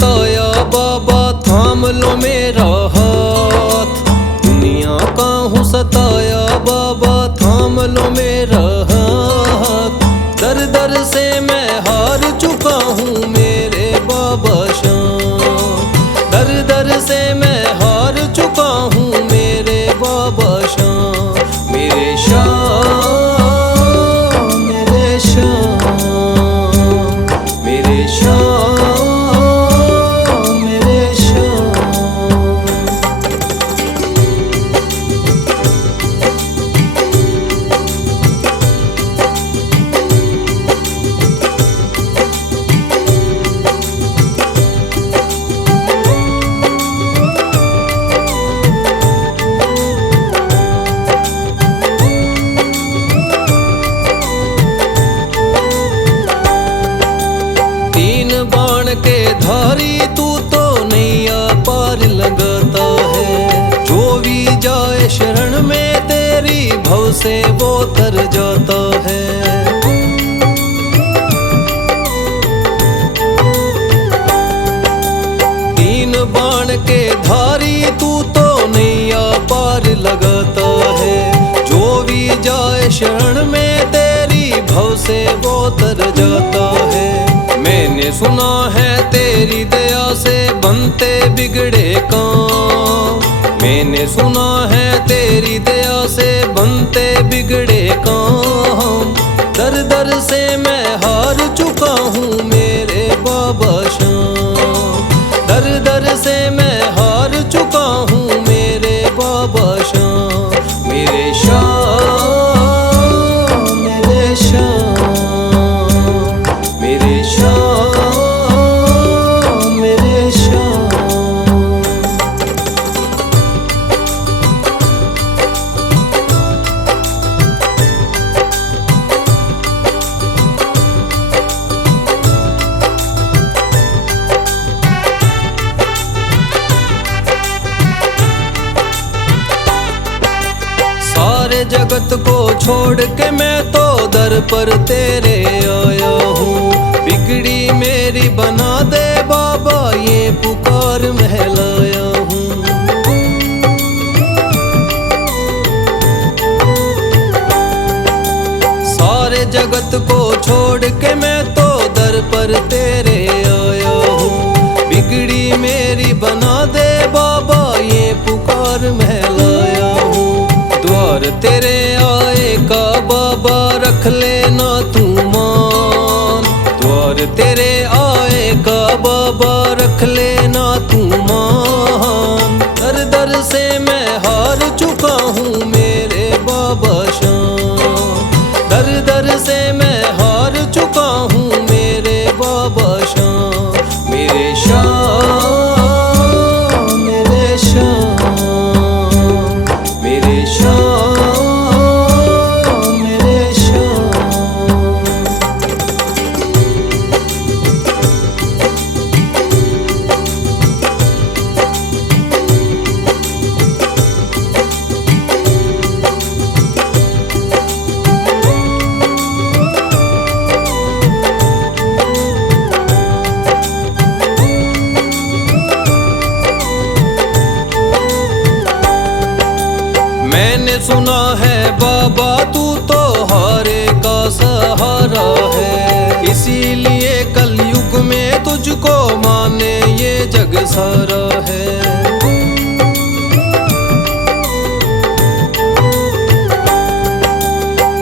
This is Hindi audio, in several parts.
सताया बाबा थाम लो मेरा हाथ। दुनिया काहू सताया बाबा थाम लो मेरा हाथ। दर दर से मैं हार चुका हूँ मेरे बाबा शाम। दर दर से मैं हार चुका हूँ मेरे बाबा शाम। मेरे शाम मेरे शाम मेरे शाम मेरे शाम। बाण के धारी तू तो नैया पार लगाता है। जो भी जाए शरण में तेरी भव से वो तर जाता है। तीन बाण के धारी तू तो नैया पार लगाता है। जो भी जाए शरण में तेरी भव से वो तर जाता है। मैंने सुना है तेरी दया से बनते बिगड़े काम। मैंने सुना है तेरी दया से बनते बिगड़े काम। दर दर से मैं हार चुका हूँ मेरे बाबा शाम। दर दर से मैं हार चुका हूँ मेरे बाबा शाम। मेरे शाम मेरे शाम मेरे शाम मेरे शाम। सारे जगत को छोड़ के मैं तो दर पर तेरे आया हूँ। बिगड़ी मेरी बना दे बाबा ये पुकार महलाया हूँ। सारे जगत को छोड़ के मैं तो दर पर तेरे आया हूँ। बिगड़ी मेरी बना दे बाबा ये पुकार महलाया हूँ। द्वार तेरे आए का बाबा रख लेना तू मान। द्वार तेरे आए का बाबा रख लेना तू मान। दर दर से मैं हार चुका हूँ मेरे बाबा शाम। दर दर से मैं हार चुका हूँ मेरे बाबा शाम। मेरे शाम मेरे शाम मेरे शाम मेरे शाम। मैंने सुना है बाबा तू तो हारे का सहारा है। इसीलिए कलयुग में तुझको माने ये जग सारा है।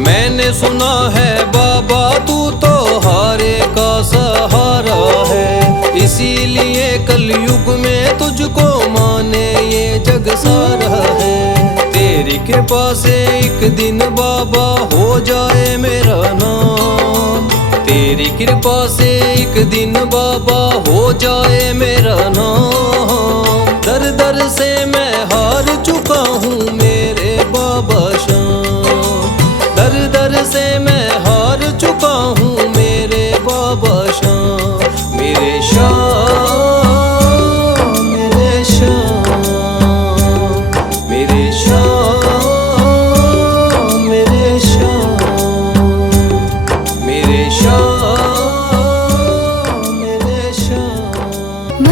मैंने सुना है बाबा तू तो हारे का सहारा है। इसीलिए कलयुग में तुझको माने ये जग सारा है। तेरी कृपा से एक दिन बाबा हो जाए मेरा नाम। तेरी कृपा से एक दिन बाबा हो जाए मेरा नाम। दर दर से मैं हार चुका हूँ मेरे बाबा शाम। दर दर से मैं हार चुका हूँ मेरे बाबा शाम। मेरे शाम मेरे शाम मेरे शाम मेरे शाम मेरे शाम मेरे शाम।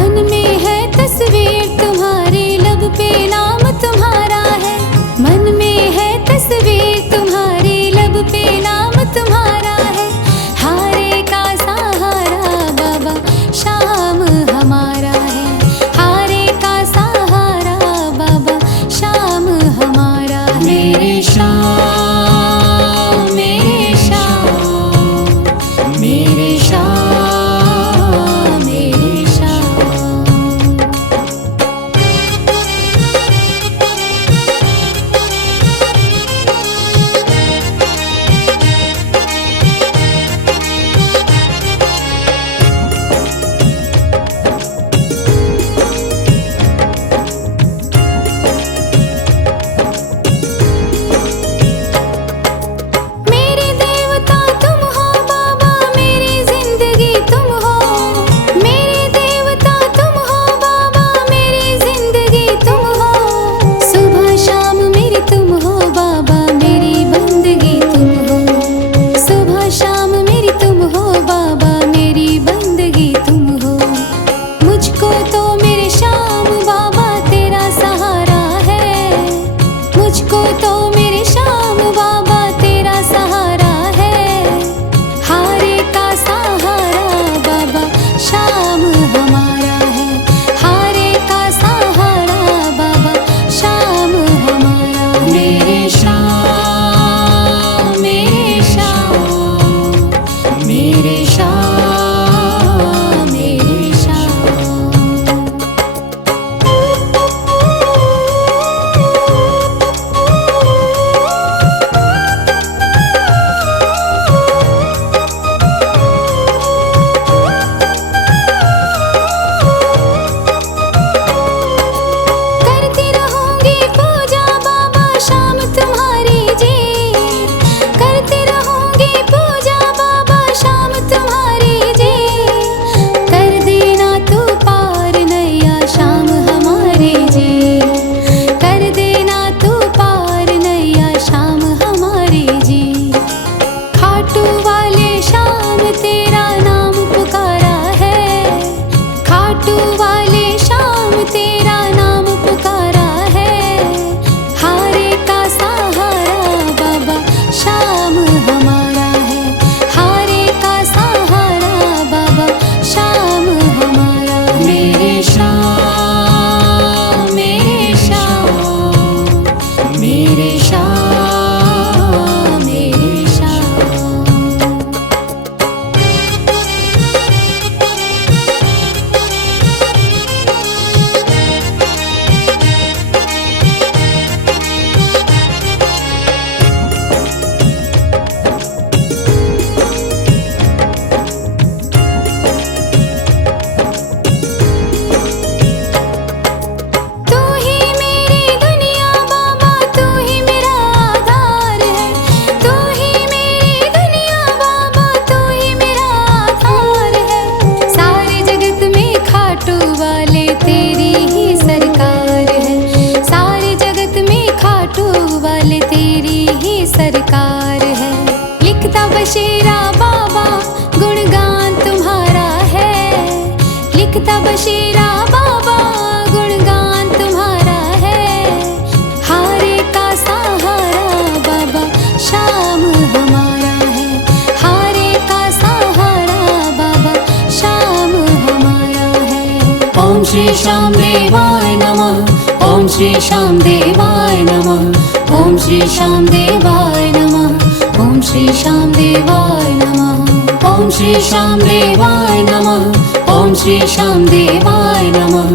श्री श्याम देवाय नमः। ओम श्री श्याम देवाय नमः। ओम श्री श्याम देवाय नमः। ओम श्री श्याम देवाय नमः। ओम श्री श्याम देवाय नमः। ओम श्री श्याम देवाय नमः।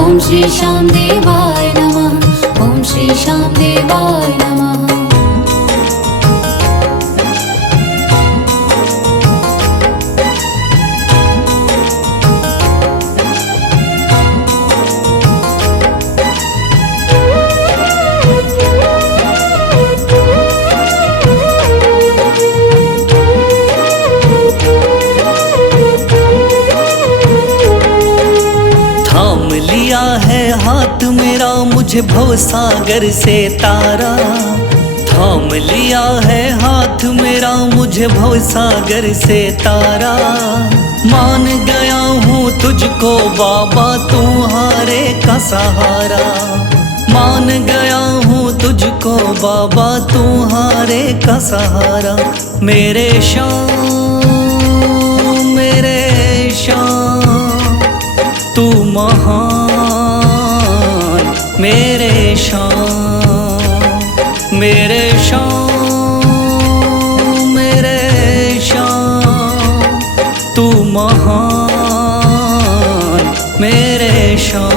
ओम श्री श्याम देवाय नमः। ओम श्री श्याम देवाय नमः। थाम लिया है हाथ मेरा मुझे भवसागर से तारा। थाम लिया है हाथ मेरा मुझे भवसागर से तारा। मान गया हूँ तुझको बाबा तुम्हारे का सहारा। मान गया हूँ तुझको बाबा तुम्हारे का सहारा। मेरे श्याम मेरे श्याम तू महान। मेरे श्याम मेरे श्याम मेरे श्याम तू महान। मेरे श्याम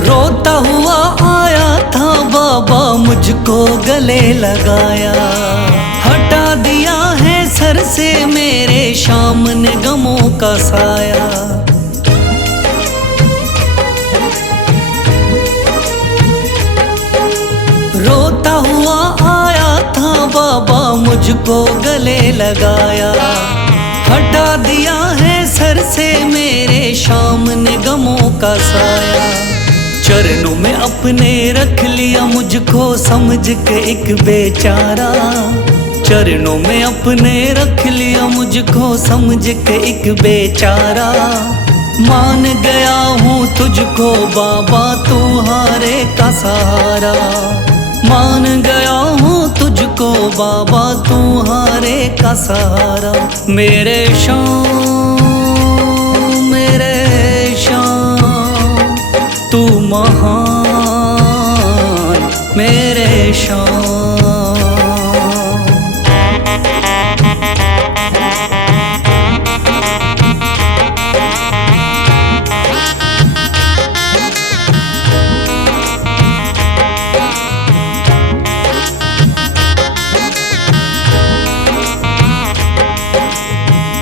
रोता हुआ आया था बाबा मुझको गले लगाया। हटा दिया है सर से मेरे श्याम ने गमों का साया। रोता हुआ आया था बाबा मुझको गले लगाया। हटा दिया है सर से मेरे श्याम ने गमों का साया। चरणों में अपने रख लिया मुझको समझ के एक बेचारा। चरणों में अपने रख लिया मुझको समझ के एक बेचारा। मान गया हूँ तुझको बाबा तुम्हारे का सहारा। मान गया हूँ तुझको बाबा तुम्हारे का सहारा। मेरे श्याम मेरे श्याम तू महान। मेरे श्याम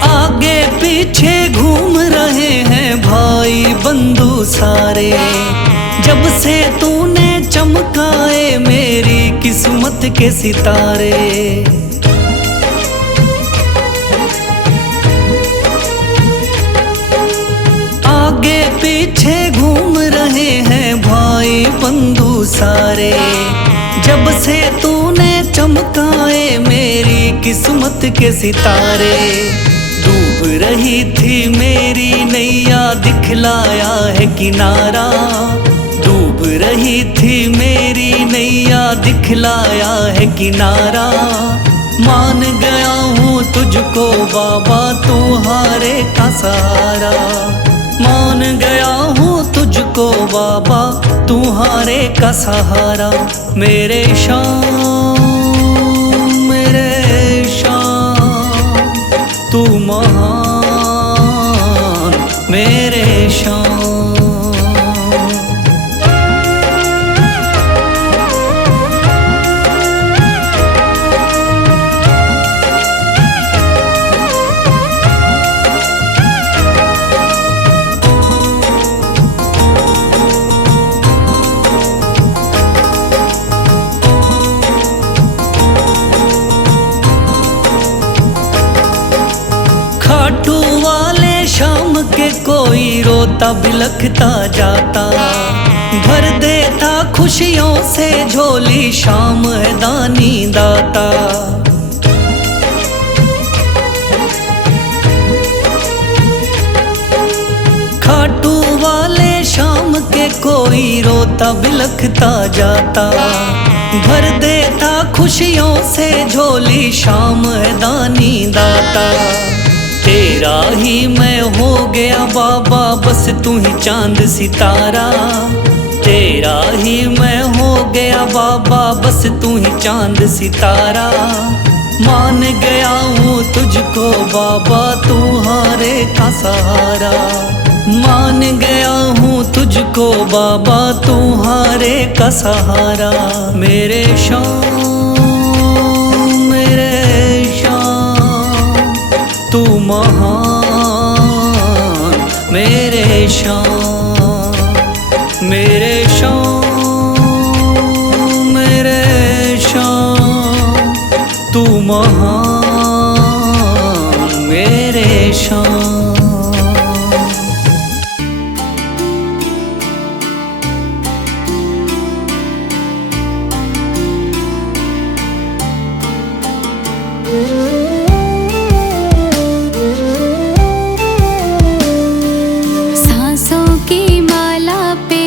आगे पीछे घूम रहे हैं भाई बंधु सारे। जब से तूने चमकाए मेरी किस्मत के सितारे। आगे पीछे घूम रहे हैं भाई बंधु सारे। जब से तूने चमकाए मेरी किस्मत के सितारे। डूब रही थी मेरी नैया दिखलाया है किनारा। डूब रही थी मेरी नैया दिखलाया है किनारा। मान गया हूँ तुझको बाबा तुम्हारे का सहारा। मान गया हूँ तुझको बाबा तुम्हारे का सहारा। मेरे श्याम मेरे श्याम तू महान। मेरे श्याम के कोई रोता बिलखता जाता। भर देता खुशियों से झोली, शाम है दानी दाता। खाटू वाले शाम के कोई रोता बिलखता जाता, भर देता खुशियों से झोली, शाम है दानी दाता। तेरा ही मैं हो गया बाबा, बस तू ही चांद सितारा। तेरा ही मैं हो गया बाबा, बस तू ही चांद सितारा। मान गया हूँ तुझको बाबा, तू हारे का सहारा। मान गया हूँ तुझको बाबा, तू हारे का सहारा। मेरे शाम मेरे शाम तू महान, मेरे शाम मेरे शाम मेरे शाम तू महान, मेरे शाम। सांसों की माला पे,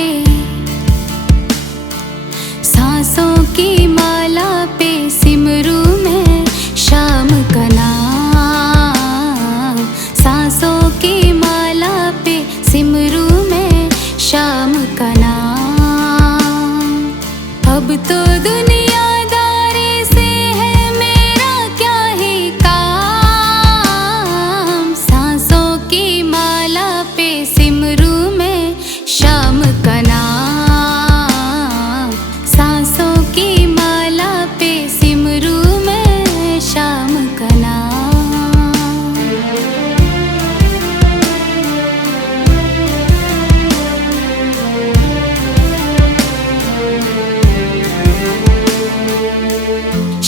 सांसों की माला पे सिमरू मैं शाम का नाम। सांसों की माला पे सिमरू मैं शाम का नाम। अब तो दुनियादारी से है मेरा क्या ही काम। सांसों की माला पे सिमरू मैं शाम का नाम। सांसों की माला पे सिमरू मैं शाम का नाम।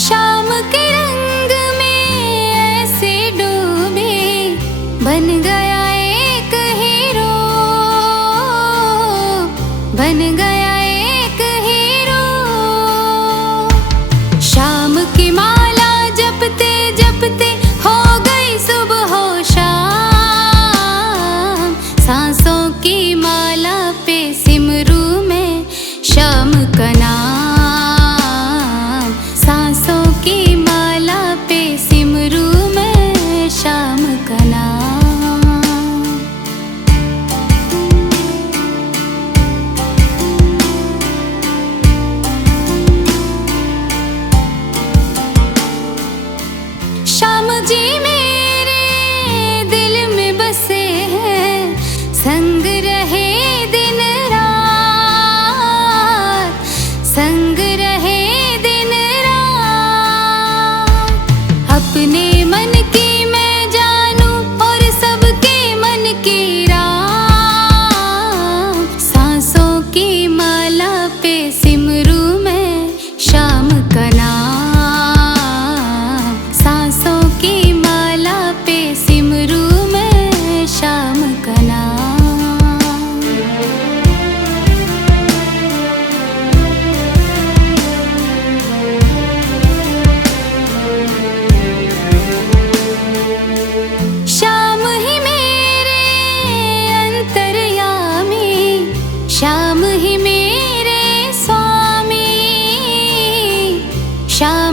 शाम के रंग में ऐसे डूबे, बन गया एक हीरो, बन गया एक हीरो। शाम की माला जपते जपते हो गई सुबह हो शाम। सांसों की माला पे सिमरू मैं शाम का नाम। सांसों की माला पे सिमरू मैं शाम का नाम। श्याम जी मेरे दिल में बसे हैं, संग रहे दिन रात, संग रहे दिन रात। अपने मन की मैं जानूं और सबके मन की राह। सांसों की माला पे सिमरू मैं शाम का नाम। सांसों की माला पे सिमरू मैं शाम का नाम। श्याम ही मेरे अंतर्यामी, श्याम ही मेरे स्वामी। श्याम